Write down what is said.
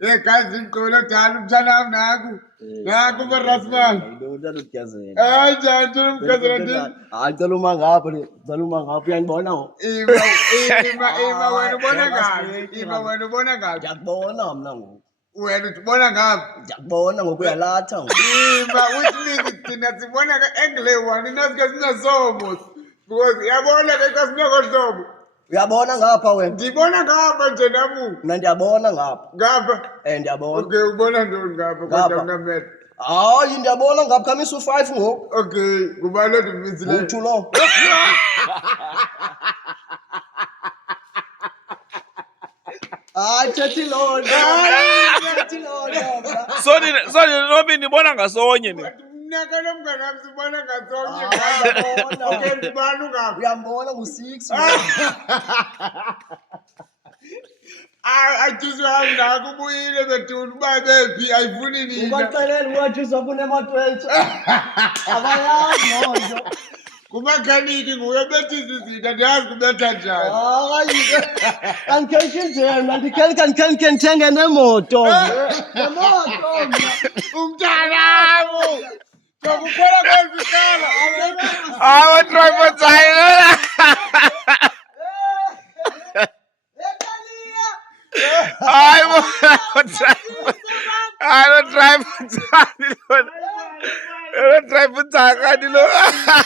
Kazi ngikolo njalo mthanami naku barasman. Hayi njani umgazela ndini? Hayi cela uma ngapha uyangibona ngo. Ima wena ubona ngaphi? Ima wena ubona ngaphi? Ngiyakubona mna ngoku. Wena ubona ngaphi? Ngiyakubona ngoku uyalatha ngoku. Ima which means thina sibona ka-angle one nasike sinasomo. Because yabona ke kasinokhohlobo. Uyabona ngapha wena? Ndibona ngapha nje namu. Mna ndiyabona ngapha. Ngapha? Ndiyabona. Okay, ubona ntoni ngapha kodwa unamehlo? Hayi ndiyabona ngapha khamisa u-5 ngoku. Okay, kuba lo ndimisi leyo. Uthu lo. Hayi thethi loo nto. Thethi loo nto. So nomi nibona ngasonye ni. Mna ke lo mnganam sibona ngasonye. Okay, ngubani ungapha? Uyambona ngu-6. Ajuzi wami ngako ubuyile bethuna uba bephi ayifuni nina. Ubaxelela uwajuzi wakunematweltsha. Abayazi loo nto. Kumakhaniki nguye betha izizinto andiyazi kubetha njani. Kandikhe nje mna kandikhe ndithenge nemoto. Nemoto mna. Umntanabo sokukhwela kwezi sikala. Hayi driver hayi driver driver driver